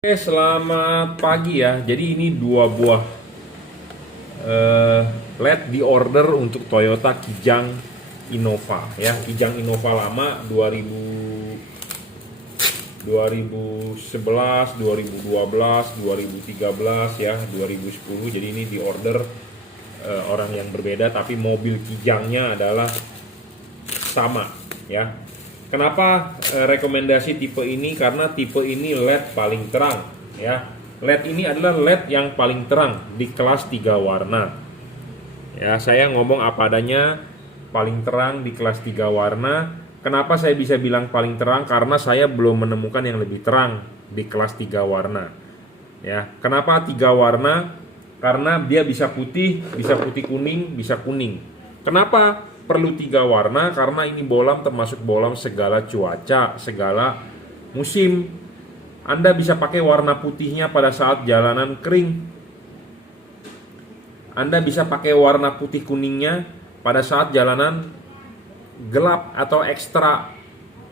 Oke, selamat pagi ya. Jadi ini dua buah LED di order untuk Toyota Kijang Innova ya. Kijang Innova lama 2011, 2012, 2013 ya, 2010. Jadi ini di order orang yang berbeda, tapi mobil Kijangnya adalah sama ya. Kenapa rekomendasi tipe ini? Karena tipe ini LED paling terang ya. LED ini adalah LED yang paling terang di kelas 3 warna. Ya, saya ngomong apa adanya, paling terang di kelas 3 warna. Kenapa saya bisa bilang paling terang? Karena saya belum menemukan yang lebih terang di kelas 3 warna. Ya, kenapa 3 warna? Karena dia bisa putih kuning, bisa kuning. Kenapa perlu 3 warna? Karena ini bolam termasuk bolam segala cuaca, segala musim. Anda bisa pakai warna putihnya pada saat jalanan kering. Anda bisa pakai warna putih kuningnya pada saat jalanan gelap atau ekstra.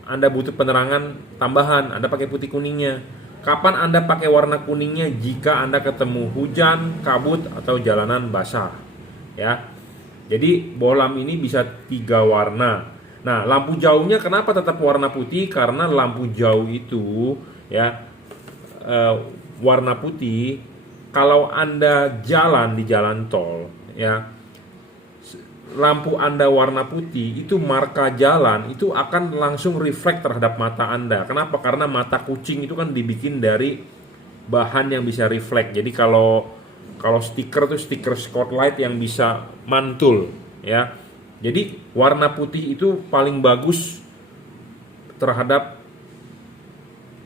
Anda butuh penerangan tambahan, Anda pakai putih kuningnya. Kapan Anda pakai warna kuningnya? Jika Anda ketemu hujan, kabut, atau jalanan basah. Ya. Jadi bohlam ini bisa 3 warna. Nah, lampu jauhnya kenapa tetap warna putih? Karena lampu jauh itu ya warna putih. Kalau Anda jalan di jalan tol ya, lampu Anda warna putih, itu marka jalan itu akan langsung reflect terhadap mata Anda. Kenapa? Karena mata kucing itu kan dibikin dari bahan yang bisa reflect. Jadi kalau stiker itu stiker spotlight yang bisa mantul ya. Jadi warna putih itu paling bagus terhadap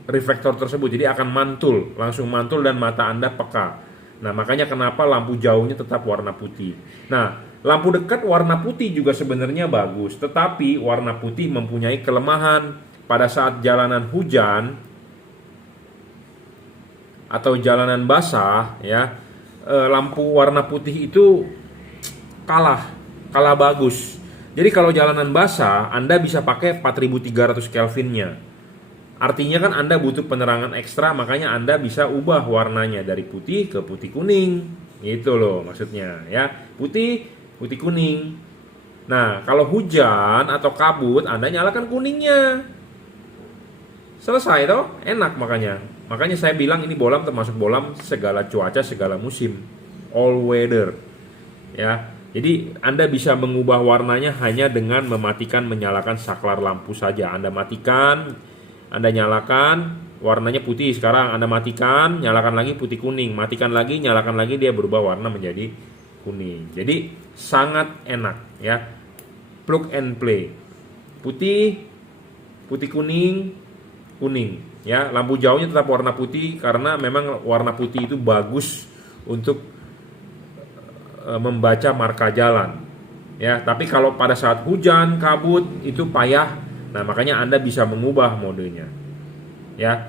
reflektor tersebut. Jadi akan mantul, langsung mantul dan mata Anda peka. Nah, makanya kenapa lampu jauhnya tetap warna putih. Nah, lampu dekat warna putih juga sebenarnya bagus, tetapi warna putih mempunyai kelemahan pada saat jalanan hujan atau jalanan basah ya. Lampu warna putih itu kalah bagus. Jadi kalau jalanan basah Anda bisa pakai 4300 Kelvinnya. Artinya kan Anda butuh penerangan ekstra, makanya Anda bisa ubah warnanya dari putih ke putih kuning. Gitu loh maksudnya ya. Putih kuning. Nah, kalau hujan atau kabut Anda nyalakan kuningnya. Selesai toh, enak makanya. Makanya saya bilang ini bohlam termasuk bohlam segala cuaca, segala musim, all weather. Ya, jadi Anda bisa mengubah warnanya hanya dengan mematikan, menyalakan saklar lampu saja. Anda matikan, Anda nyalakan, warnanya putih. Sekarang Anda matikan, nyalakan lagi putih kuning, matikan lagi, nyalakan lagi, dia berubah warna menjadi kuning. Jadi sangat enak ya, plug and play. Putih kuning ya. Lampu jauhnya tetap warna putih karena memang warna putih itu bagus untuk membaca marka jalan ya. Tapi kalau pada saat hujan, kabut itu payah. Nah, makanya Anda bisa mengubah modenya ya.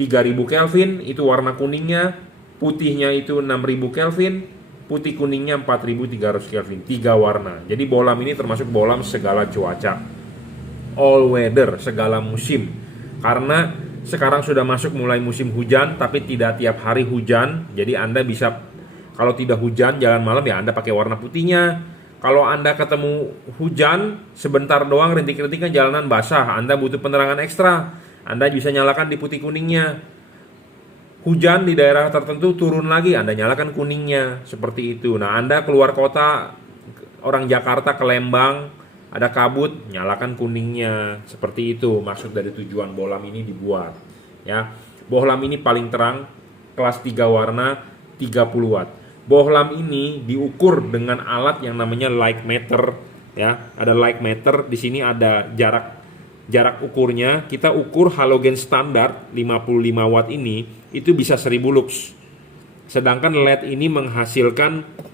3000 Kelvin itu warna kuningnya, putihnya itu 6000 Kelvin, putih kuningnya 4300 Kelvin, 3 warna. Jadi bohlam ini termasuk bohlam segala cuaca, all weather, segala musim. Karena sekarang sudah masuk mulai musim hujan, tapi tidak tiap hari hujan. Jadi Anda bisa, kalau tidak hujan jalan malam ya Anda pakai warna putihnya. Kalau Anda ketemu hujan sebentar doang, rintik-rintiknya jalanan basah, Anda butuh penerangan ekstra, Anda bisa nyalakan di putih kuningnya. Hujan di daerah tertentu turun lagi, Anda nyalakan kuningnya. Seperti itu. Nah, Anda keluar kota, orang Jakarta ke Lembang, ada kabut, nyalakan kuningnya. Seperti itu maksud dari tujuan bohlam ini dibuat ya. Bohlam ini paling terang, kelas 3 warna, 30 watt. Bohlam ini diukur dengan alat yang namanya light meter ya. Ada light meter, di sini ada jarak ukurnya. Kita ukur halogen standar 55 watt ini itu bisa 1000 lux. Sedangkan LED ini menghasilkan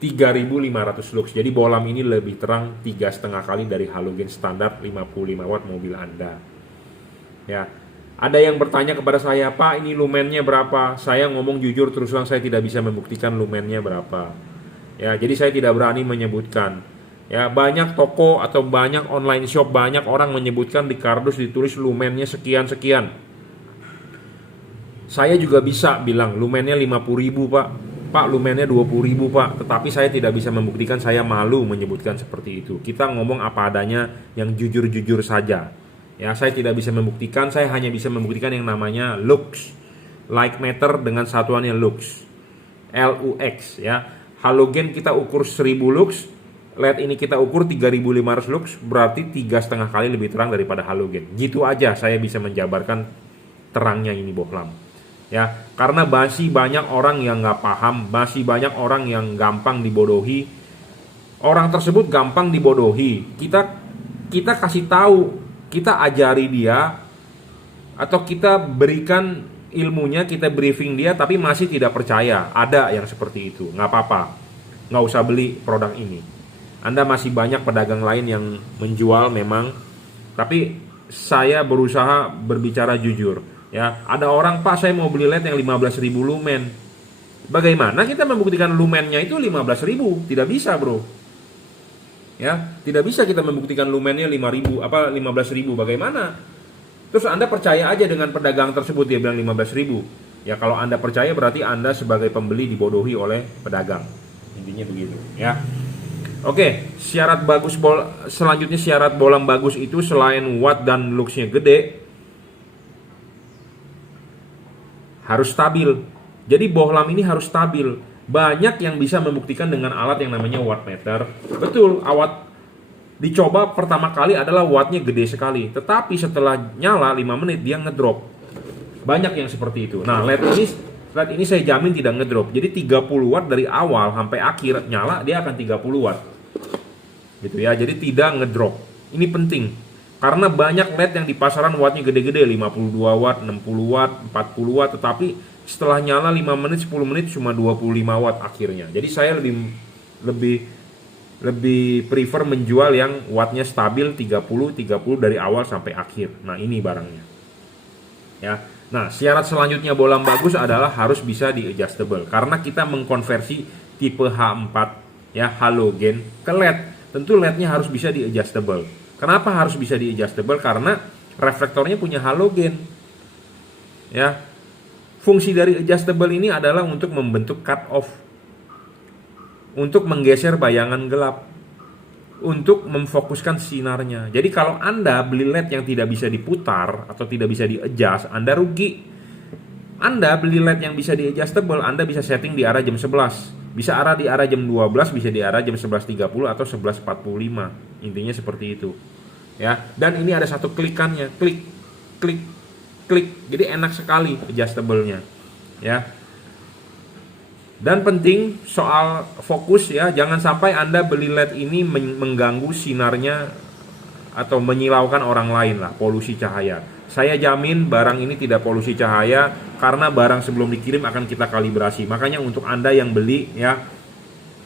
3500 lux. Jadi bohlam ini lebih terang 3,5 kali dari halogen standar 55 watt mobil Anda. Ya. Ada yang bertanya kepada saya, "Pak, ini lumennya berapa?" Saya ngomong jujur terus terang, saya tidak bisa membuktikan lumennya berapa. Ya, jadi saya tidak berani menyebutkan. Ya, banyak toko atau banyak online shop, banyak orang menyebutkan di kardus ditulis lumennya sekian-sekian. Saya juga bisa bilang lumennya 50.000 Pak. Pak, lumennya 20.000 Pak. Tetapi saya tidak bisa membuktikan, saya malu menyebutkan seperti itu. Kita ngomong apa adanya, yang jujur-jujur saja. Ya, saya tidak bisa membuktikan, saya hanya bisa membuktikan yang namanya lux. Like matter dengan satuannya lux. LUX ya. Halogen kita ukur 1000 lux, LED ini kita ukur 3500 lux, berarti 3,5 kali lebih terang daripada halogen. Gitu aja saya bisa menjabarkan terangnya ini bohlam. Ya, karena masih banyak orang yang nggak paham, masih banyak orang yang gampang dibodohi. Orang tersebut gampang dibodohi. Kita kasih tahu, kita ajari dia, atau kita berikan ilmunya, kita briefing dia, tapi masih tidak percaya. Ada yang seperti itu. Nggak apa-apa, nggak usah beli produk ini. Anda masih banyak pedagang lain yang menjual memang, tapi saya berusaha berbicara jujur. Ya, ada orang, Pak, saya mau beli LED yang 15.000 lumen. Bagaimana kita membuktikan lumennya itu 15.000? Tidak bisa, bro. Ya, tidak bisa kita membuktikan lumennya 15.000. Bagaimana? Terus Anda percaya aja dengan pedagang tersebut, dia bilang 15.000. Ya, kalau Anda percaya berarti Anda sebagai pembeli dibodohi oleh pedagang. Intinya begitu, ya. Oke, selanjutnya syarat bohlam bagus itu selain watt dan luxnya gede, harus stabil. Jadi bohlam ini harus stabil. Banyak yang bisa membuktikan dengan alat yang namanya wattmeter. Betul, dicoba pertama kali adalah wattnya gede sekali, tetapi setelah nyala 5 menit dia ngedrop. Banyak yang seperti itu. Nah, LED ini saya jamin tidak ngedrop. Jadi 30 watt dari awal sampai akhir nyala dia akan 30 watt. Gitu ya. Jadi tidak ngedrop. Ini penting. Karena banyak LED yang di pasaran wattnya gede-gede, 52 watt, 60 watt, 40 watt, tetapi setelah nyala 5 menit, 10 menit cuma 25 watt akhirnya. Jadi saya lebih prefer menjual yang wattnya stabil 30 dari awal sampai akhir. Nah, ini barangnya. Ya. Nah, syarat selanjutnya bohlam bagus adalah harus bisa di adjustable, karena kita mengkonversi tipe H4 ya halogen ke LED. Tentu LED-nya harus bisa di adjustable. Kenapa harus bisa di adjustable? Karena reflektornya punya halogen. Ya. Fungsi dari adjustable ini adalah untuk membentuk cut off, untuk menggeser bayangan gelap, untuk memfokuskan sinarnya. Jadi kalau Anda beli LED yang tidak bisa diputar atau tidak bisa di-adjust, Anda rugi. Anda beli LED yang bisa di-adjustable, Anda bisa setting di arah jam 11. Bisa di arah jam 12, bisa di arah jam 11.30 atau 11.45. Intinya seperti itu. Ya, dan ini ada satu klikannya, klik, klik, klik. Jadi enak sekali adjustable-nya. Ya. Dan penting soal fokus ya, jangan sampai Anda beli LED ini mengganggu sinarnya atau menyilaukan orang lain lah, polusi cahaya. Saya jamin barang ini tidak polusi cahaya karena barang sebelum dikirim akan kita kalibrasi. Makanya untuk Anda yang beli ya,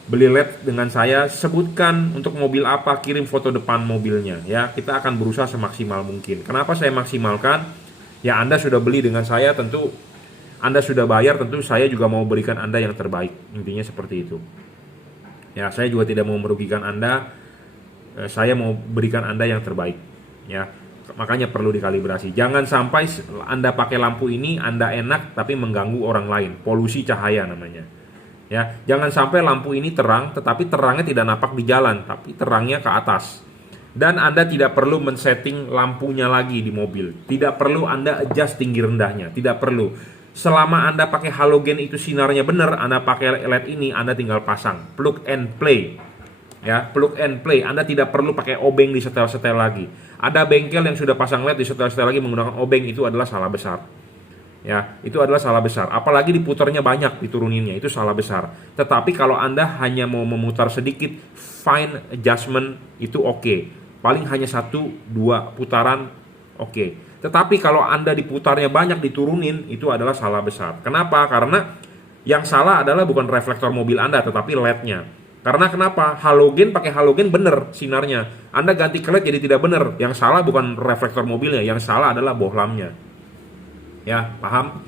beli LED dengan saya, sebutkan untuk mobil apa, kirim foto depan mobilnya ya. Kita akan berusaha semaksimal mungkin. Kenapa saya maksimalkan? Ya, Anda sudah beli dengan saya, tentu Anda sudah bayar, tentu saya juga mau berikan Anda yang terbaik. Intinya seperti itu. Ya, saya juga tidak mau merugikan Anda. Saya mau berikan Anda yang terbaik. Ya, makanya perlu dikalibrasi. Jangan sampai Anda pakai lampu ini, Anda enak tapi mengganggu orang lain. Polusi cahaya namanya. Ya, jangan sampai lampu ini terang, tetapi terangnya tidak nampak di jalan, tapi terangnya ke atas. Dan Anda tidak perlu men-setting lampunya lagi di mobil. Tidak perlu Anda adjust tinggi rendahnya, tidak perlu. Selama Anda pakai halogen itu sinarnya benar, Anda pakai LED ini, Anda tinggal pasang, plug and play. Ya, plug and play. Anda tidak perlu pakai obeng di setel-setel lagi. Ada bengkel yang sudah pasang LED di setel-setel lagi menggunakan obeng, itu adalah salah besar. Ya, itu adalah salah besar. Apalagi diputarnya banyak, dituruninnya, itu salah besar. Tetapi kalau Anda hanya mau memutar sedikit, fine adjustment itu oke. Paling hanya 1-2 putaran oke. Tetapi kalau Anda diputarnya banyak, diturunin, itu adalah salah besar. Kenapa? Karena yang salah adalah bukan reflektor mobil Anda, tetapi LED-nya. Karena kenapa? Halogen pakai halogen bener sinarnya. Anda ganti ke LED jadi tidak bener. Yang salah bukan reflektor mobilnya, yang salah adalah bohlamnya. Ya, paham?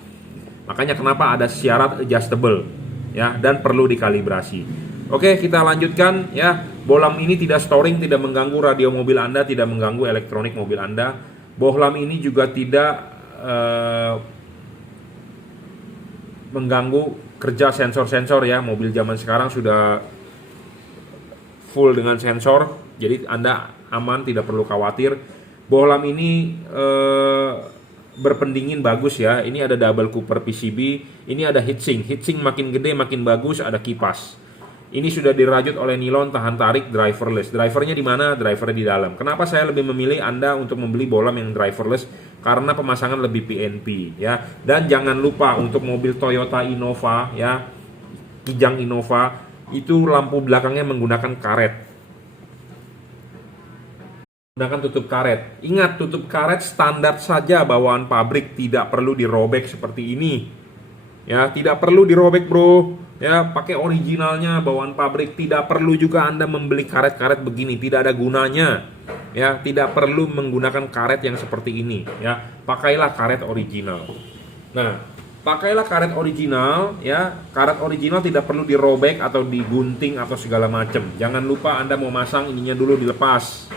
Makanya kenapa ada syarat adjustable ya, dan perlu dikalibrasi. Oke, kita lanjutkan ya. Bohlam ini tidak storing, tidak mengganggu radio mobil Anda, tidak mengganggu elektronik mobil Anda. Bohlam ini juga tidak mengganggu kerja sensor-sensor ya. Mobil zaman sekarang sudah full dengan sensor, jadi Anda aman, tidak perlu khawatir. Bohlam ini berpendingin bagus ya. Ini ada double cooper PCB, ini ada heatsink. Heatsink makin gede makin bagus, ada kipas. Ini sudah dirajut oleh nilon tahan tarik driverless. Drivernya di mana? Drivernya di dalam. Kenapa saya lebih memilih Anda untuk membeli bohlam yang driverless? Karena pemasangan lebih PNP ya. Dan jangan lupa untuk mobil Toyota Innova ya, Kijang Innova, itu lampu belakangnya menggunakan karet. Menggunakan tutup karet. Ingat, tutup karet standar saja bawaan pabrik, tidak perlu dirobek seperti ini. Ya, tidak perlu dirobek, bro. Ya, pakai originalnya bawaan pabrik. Tidak perlu juga Anda membeli karet-karet begini, tidak ada gunanya. Ya, tidak perlu menggunakan karet yang seperti ini. Ya, pakailah karet original. Nah, pakailah karet original. Ya, karet original tidak perlu dirobek atau digunting atau segala macam. Jangan lupa Anda mau masang ininya dulu dilepas.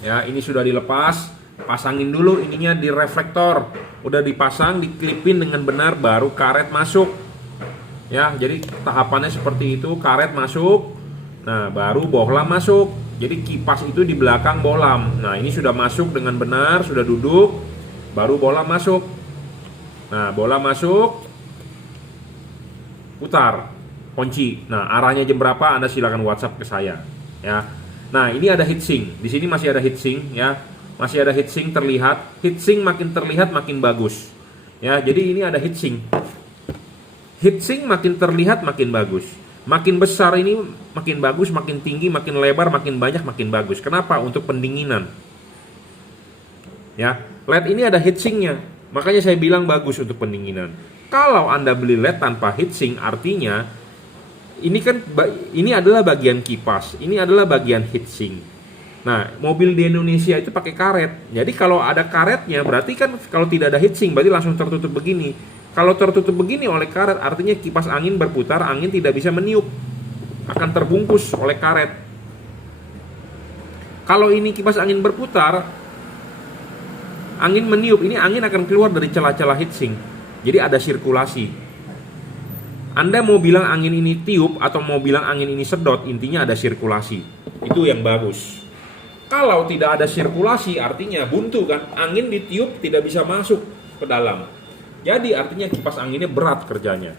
Ya, ini sudah dilepas. Pasangin dulu ininya di reflektor. Udah dipasang, diklipin dengan benar, baru karet masuk. Ya, jadi tahapannya seperti itu. Karet masuk, nah baru bohlam masuk. Jadi kipas itu di belakang bohlam. Nah, ini sudah masuk dengan benar, sudah duduk, baru bohlam masuk. Nah, bohlam masuk, putar, kunci. Nah, arahnya jam berapa Anda silakan WhatsApp ke saya. Ya. Nah, ini ada heatsink. Di sini masih ada heatsink ya. Masih ada heatsink terlihat. Heatsink makin terlihat makin bagus. Ya, jadi ini ada heatsink. Heatsink makin terlihat makin bagus. Makin besar ini makin bagus, makin tinggi, makin lebar, makin banyak, makin bagus. Kenapa? Untuk pendinginan. Ya, LED ini ada heatsinknya. Makanya saya bilang bagus untuk pendinginan. Kalau Anda beli LED tanpa heatsink, artinya ini adalah bagian kipas, ini adalah bagian heatsink. Nah, mobil di Indonesia itu pakai karet. Jadi kalau ada karetnya, berarti kan kalau tidak ada heatsink, berarti langsung tertutup begini. Kalau tertutup begini oleh karet, artinya kipas angin berputar, angin tidak bisa meniup. Akan terbungkus oleh karet. Kalau ini kipas angin berputar, angin meniup, ini angin akan keluar dari celah-celah heatsink. Jadi ada sirkulasi. Anda mau bilang angin ini tiup atau mau bilang angin ini sedot, intinya ada sirkulasi. Itu yang bagus. Kalau tidak ada sirkulasi, artinya buntu kan, angin ditiup tidak bisa masuk ke dalam. Jadi artinya kipas anginnya berat kerjanya.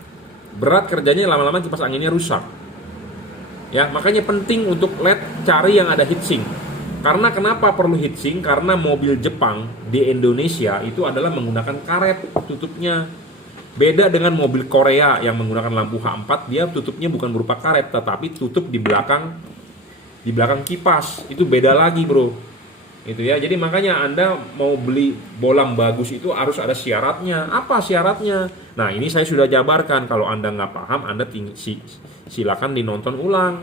Berat kerjanya, lama-lama kipas anginnya rusak. Ya, makanya penting untuk LED cari yang ada heatsink. Karena kenapa perlu heatsink? Karena mobil Jepang di Indonesia itu adalah menggunakan karet tutupnya. Beda dengan mobil Korea yang menggunakan lampu H4, dia tutupnya bukan berupa karet, tetapi tutup di belakang kipas. Itu beda lagi, bro. Itu ya. Jadi makanya Anda mau beli bohlam bagus itu harus ada syaratnya. Apa syaratnya? Nah, ini saya sudah jabarkan. Kalau Anda nggak paham, Anda silakan dinonton ulang.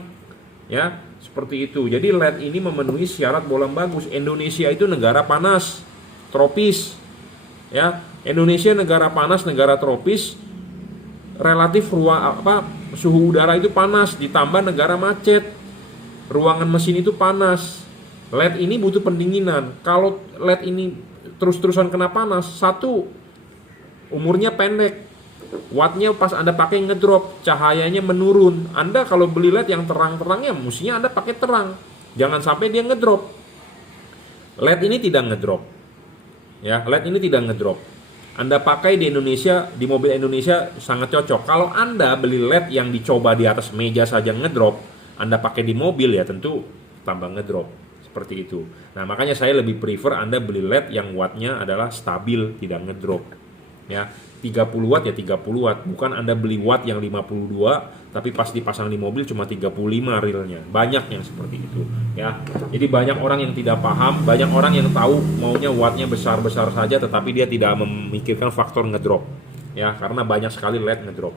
Ya, seperti itu. Jadi LED ini memenuhi syarat bohlam bagus. Indonesia itu negara panas, tropis. Ya, Indonesia negara panas, negara tropis. Relatif suhu udara itu panas, ditambah negara macet. Ruangan mesin itu panas. LED ini butuh pendinginan. Kalau LED ini terus-terusan kena panas, satu, umurnya pendek. Wattnya pas Anda pakai ngedrop, cahayanya menurun. Anda kalau beli LED yang terang-terangnya, mestinya Anda pakai terang. Jangan sampai dia ngedrop. LED ini tidak ngedrop. Ya, LED ini tidak ngedrop. Anda pakai di Indonesia, di mobil Indonesia sangat cocok. Kalau Anda beli LED yang dicoba di atas meja saja ngedrop, Anda pakai di mobil ya tentu tambah ngedrop. Seperti itu. Nah, makanya saya lebih prefer Anda beli LED yang wattnya adalah stabil, tidak ngedrop. Ya, 30 watt ya 30 watt. Bukan Anda beli watt yang 52, tapi pas dipasang di mobil cuma 35 realnya. Banyak yang seperti itu. Ya, jadi banyak orang yang tidak paham, banyak orang yang tahu maunya wattnya besar-besar saja, tetapi dia tidak memikirkan faktor ngedrop. Ya, karena banyak sekali LED ngedrop.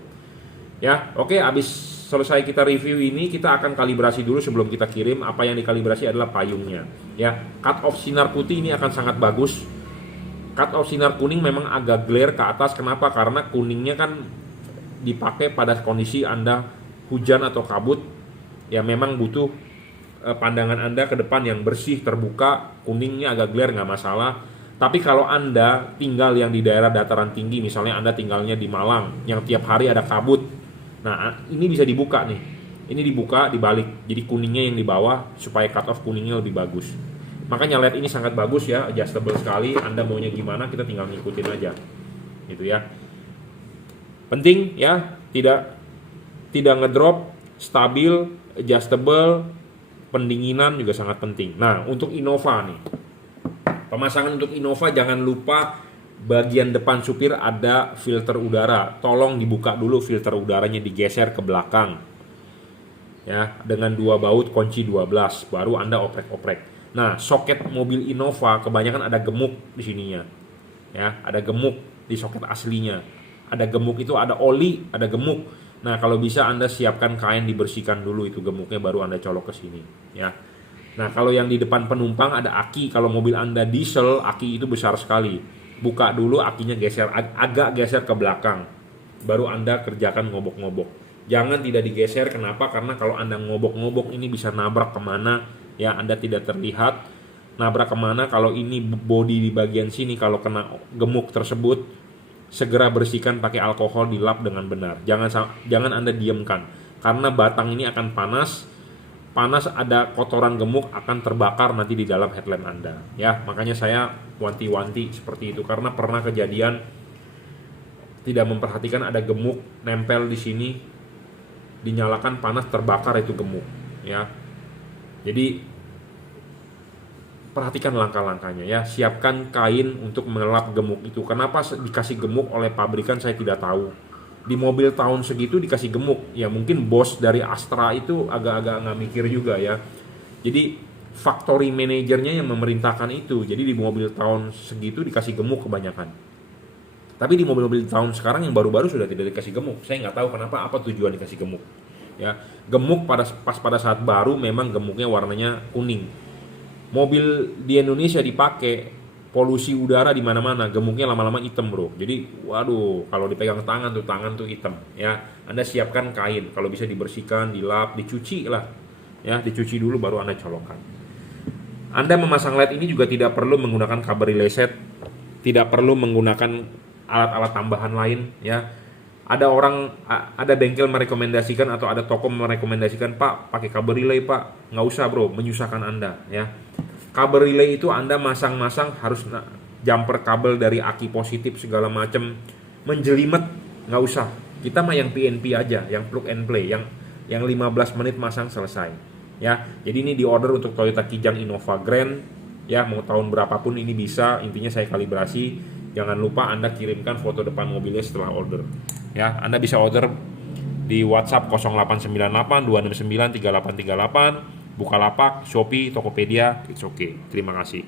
Ya, oke, habis selesai kita review ini, kita akan kalibrasi dulu sebelum kita kirim. Apa yang dikalibrasi adalah payungnya. Ya, cut off sinar putih ini akan sangat bagus. Cut off sinar kuning memang agak glare ke atas. Kenapa? Karena kuningnya kan dipakai pada kondisi Anda hujan atau kabut. Ya, memang butuh pandangan Anda ke depan yang bersih, terbuka. Kuningnya agak glare, nggak masalah. Tapi kalau Anda tinggal yang di daerah dataran tinggi, misalnya Anda tinggalnya di Malang, yang tiap hari ada kabut, nah ini bisa dibuka nih. Ini dibuka, dibalik, jadi kuningnya yang di bawah supaya cut off kuningnya lebih bagus. Makanya LED ini sangat bagus ya, adjustable sekali. Anda maunya gimana, kita tinggal ngikutin aja, gitu ya. Penting ya, tidak ngedrop, stabil, adjustable, pendinginan juga sangat penting. Nah, untuk Innova nih, pemasangan untuk Innova jangan lupa bagian depan supir ada filter udara. Tolong dibuka dulu filter udaranya, digeser ke belakang. Ya, dengan 2 baut kunci 12 baru Anda oprek-oprek. Nah, soket mobil Innova kebanyakan ada gemuk di sininya. Ya, ada gemuk di soket aslinya. Ada gemuk itu ada oli, ada gemuk. Nah, kalau bisa Anda siapkan kain dibersihkan dulu itu gemuknya baru Anda colok ke sini, ya. Nah, kalau yang di depan penumpang ada aki. Kalau mobil Anda diesel, aki itu besar sekali. Buka dulu akinya, geser agak geser ke belakang. Baru Anda kerjakan ngobok-ngobok. Jangan tidak digeser, kenapa? Karena kalau Anda ngobok-ngobok ini bisa nabrak kemana, ya Anda tidak terlihat. Nabrak kemana, kalau ini bodi di bagian sini, kalau kena gemuk tersebut, segera bersihkan pakai alkohol, dilap dengan benar. Jangan Anda diamkan, karena batang ini akan panas, ada kotoran gemuk akan terbakar nanti di dalam headlamp Anda. Ya, makanya saya wanti-wanti seperti itu, karena pernah kejadian tidak memperhatikan ada gemuk nempel di sini, dinyalakan panas terbakar itu gemuk, ya. Jadi perhatikan langkah-langkahnya ya. Siapkan kain untuk mengelap gemuk itu. Kenapa dikasih gemuk oleh pabrikan saya tidak tahu. Di mobil tahun segitu dikasih gemuk, ya mungkin bos dari Astra itu agak-agak nggak mikir juga ya. Jadi factory manajernya yang memerintahkan itu. Jadi di mobil tahun segitu dikasih gemuk kebanyakan. Tapi di mobil-mobil tahun sekarang yang baru-baru sudah tidak dikasih gemuk. Saya nggak tahu kenapa, apa tujuan dikasih gemuk. Ya, gemuk pada saat baru memang gemuknya warnanya kuning. Mobil di Indonesia dipakai, polusi udara di mana-mana, gemuknya lama-lama hitam bro. Jadi, waduh, kalau dipegang tangan tuh hitam. Ya, Anda siapkan kain, kalau bisa dibersihkan, dilap, dicuci lah. Ya, dicuci dulu baru Anda colokkan. Anda memasang LED ini juga tidak perlu menggunakan kabel relay set, tidak perlu menggunakan alat-alat tambahan lain ya. Ada bengkel merekomendasikan atau ada toko merekomendasikan, Pak pakai kabel relay Pak. Nggak usah bro, menyusahkan Anda ya. Kabel relay itu Anda masang-masang harus jumper kabel dari aki positif segala macam, menjelimet, nggak usah. Kita mah yang PNP aja, yang plug and play, yang 15 menit masang selesai ya. Jadi ini diorder untuk Toyota Kijang Innova Grand ya, mau tahun berapapun ini bisa. Intinya saya kalibrasi. Jangan lupa Anda kirimkan foto depan mobilnya setelah order. Ya, Anda bisa order di WhatsApp 0898 269 3838, Bukalapak, Shopee, Tokopedia, it's okay. Terima kasih.